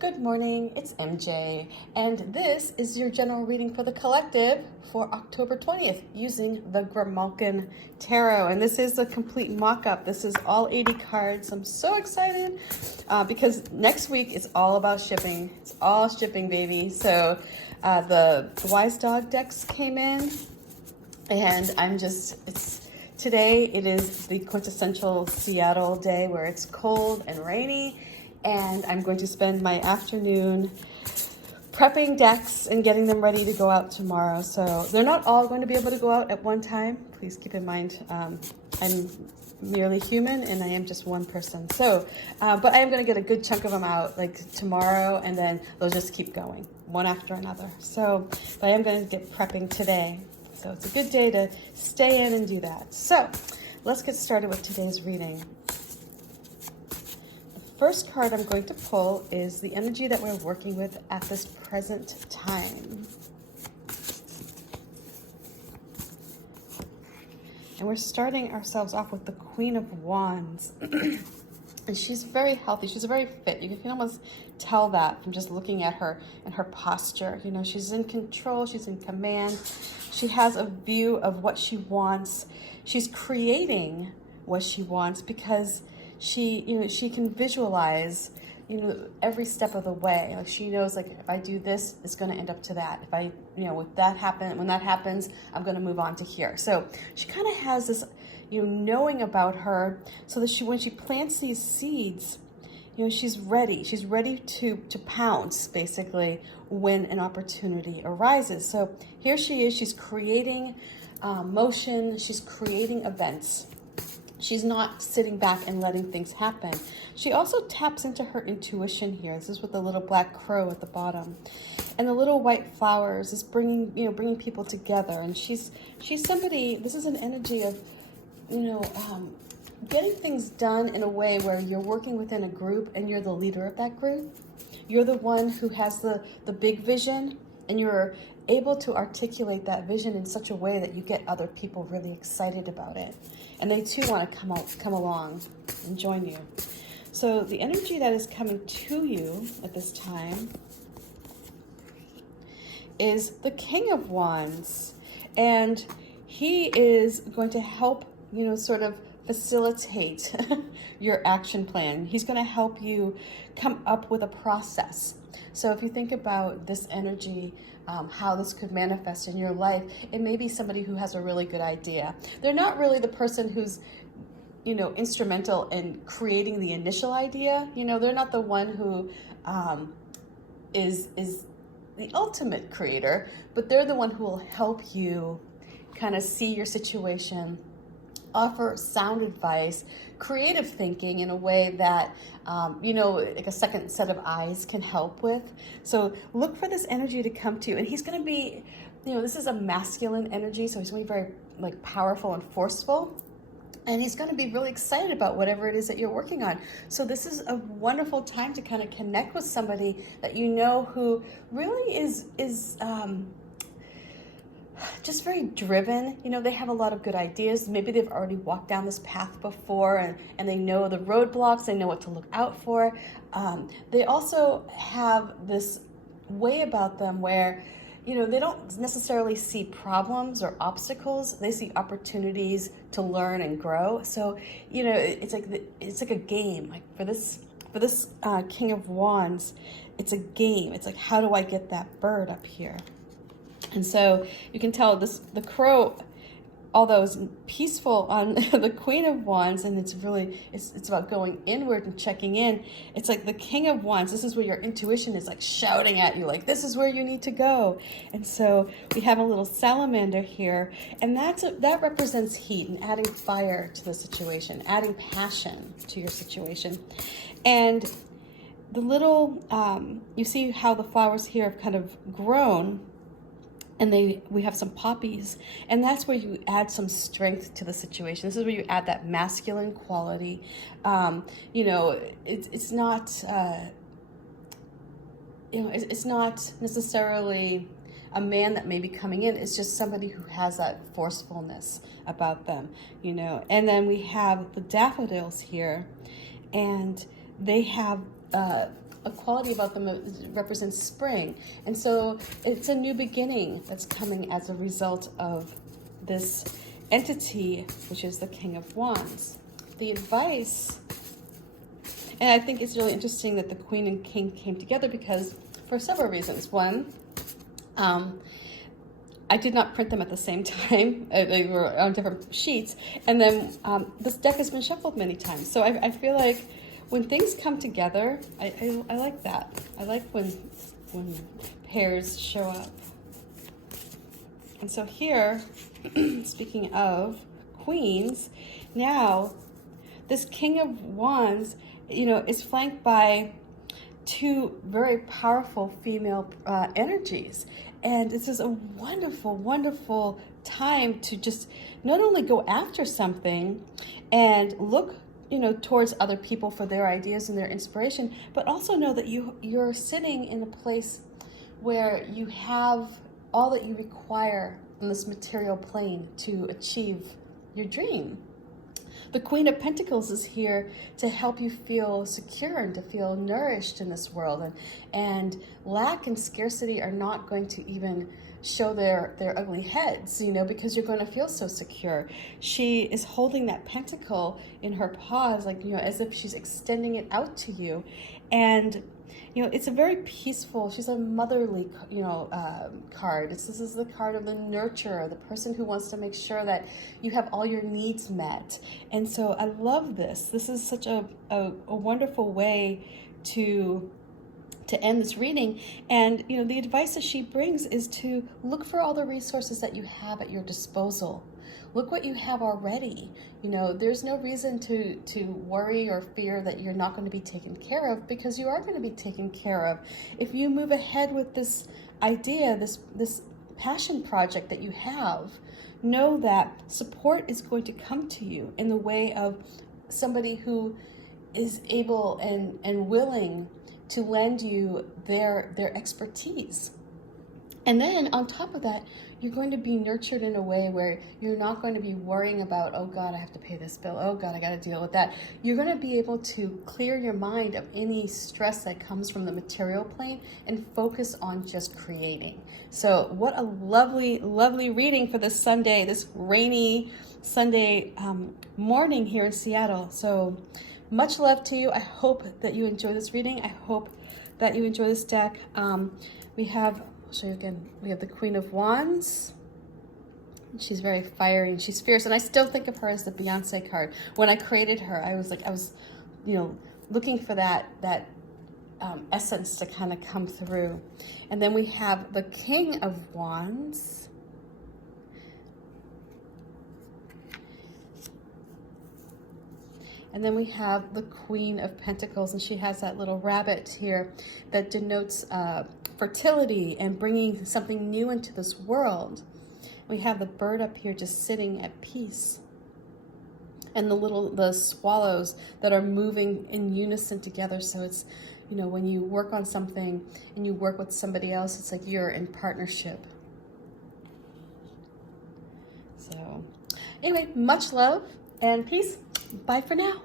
Good morning, it's MJ, and this is your general reading for the collective for October 20th using the Grimalkin Tarot. And this is a complete mock-up. This is all 80 cards. I'm so excited because next week it's all about shipping. It's all shipping, baby. So the Wise Dog decks came in, and today it is the quintessential Seattle day where it's cold and rainy. And I'm going to spend my afternoon prepping decks and getting them ready to go out tomorrow. So they're not all going to be able to go out at one time. Please keep in mind, I'm merely human and I am just one person. So, but I am going to get a good chunk of them out like tomorrow, and then they'll just keep going one after another. So, but I am going to get prepping today. So it's a good day to stay in and do that. So let's get started with today's reading. First card I'm going to pull is the energy that we're working with at this present time. And we're starting ourselves off with the Queen of Wands. And she's very healthy. She's very fit. You can almost tell that from just looking at her and her posture. You know, she's in control. She's in command. She has a view of what she wants. She's creating what she wants because she can visualize, every step of the way. Like she knows, like if I do this, it's going to end up to that. If I, when that happens, I'm going to move on to here. So she kind of has this, knowing about her, so that when she plants these seeds, she's ready. She's ready to pounce basically when an opportunity arises. So here she is. She's creating motion. She's creating events. She's not sitting back and letting things happen. She also taps into her intuition here. This is with the little black crow at the bottom. And the little white flowers is bringing people together. And she's somebody, this is an energy of, getting things done in a way where you're working within a group and you're the leader of that group. You're the one who has the big vision, and you're able to articulate that vision in such a way that you get other people really excited about it. And they too want to come along and join you. So the energy that is coming to you at this time is the King of Wands. And he is going to help, sort of facilitate your action plan. He's going to help you come up with a process. So if you think about this energy, how this could manifest in your life, it may be somebody who has a really good idea. They're not really the person who's, instrumental in creating the initial idea. They're not the one who is the ultimate creator, but they're the one who will help you kind of see your situation, offer sound advice, creative thinking in a way that, like a second set of eyes can help with. So look for this energy to come to you. And he's going to be, this is a masculine energy, so he's going to be very powerful and forceful. And he's going to be really excited about whatever it is that you're working on. So this is a wonderful time to kind of connect with somebody that who really is just very driven. They have a lot of good ideas. Maybe they've already walked down this path before, and they know the roadblocks. They know what to look out for. They also have this way about them where, they don't necessarily see problems or obstacles. They see opportunities to learn and grow. So, it's like a game. Like for this King of Wands, it's a game. It's like, how do I get that bird up here? And so you can tell the crow, although it's peaceful on the Queen of Wands, and it's about going inward and checking in. It's like the King of Wands. This is where your intuition is like shouting at you, like this is where you need to go. And so we have a little salamander here, and that represents heat and adding fire to the situation, adding passion to your situation. And the little, you see how the flowers here have kind of grown. And we have some poppies, and that's where you add some strength to the situation. This is where you add that masculine quality. It's not, it's not necessarily a man that may be coming in. It's just somebody who has that forcefulness about them, And then we have the daffodils here, and they have a quality about them that represents spring. And so it's a new beginning that's coming as a result of this entity, which is the King of Wands. The advice, and I think it's really interesting that the Queen and King came together because for several reasons. One, I did not print them at the same time. They were on different sheets. And then this deck has been shuffled many times. So I feel like when things come together, I like that. I like when pairs show up. And so here, speaking of queens, now this King of Wands, is flanked by two very powerful female energies. And this is a wonderful, wonderful time to just not only go after something and look, towards other people for their ideas and their inspiration, but also know that you're sitting in a place where you have all that you require on this material plane to achieve your dream. The Queen of Pentacles is here to help you feel secure and to feel nourished in this world. And lack and scarcity are not going to even show their ugly heads, because you're going to feel so secure. She is holding that pentacle in her paws, like, as if she's extending it out to you. And it's a very peaceful, she's a motherly, card. This is the card of the nurturer, the person who wants to make sure that you have all your needs met. And so I love this. This is such a wonderful way to end this reading. And, the advice that she brings is to look for all the resources that you have at your disposal. Look what you have already. There's no reason to worry or fear that you're not going to be taken care of, because you are going to be taken care of. If you move ahead with this idea, this passion project that you have, know that support is going to come to you in the way of somebody who is able and willing to lend you their expertise. And then on top of that, you're going to be nurtured in a way where you're not going to be worrying about, oh God, I have to pay this bill. Oh God, I got to deal with that. You're going to be able to clear your mind of any stress that comes from the material plane and focus on just creating. So what a lovely, lovely reading for this Sunday, this rainy Sunday morning here in Seattle. So much love to you. I hope that you enjoy this reading. I hope that you enjoy this deck. I'll show you again. We have the Queen of Wands. She's very fiery and she's fierce. And I still think of her as the Beyonce card. When I created her, I was looking for that essence to kind of come through. And then we have the King of Wands. And then we have the Queen of Pentacles, and she has that little rabbit here that denotes fertility and bringing something new into this world. We have the bird up here just sitting at peace. And the swallows that are moving in unison together. So it's, when you work on something and you work with somebody else, it's like you're in partnership. So anyway, much love and peace. Bye for now.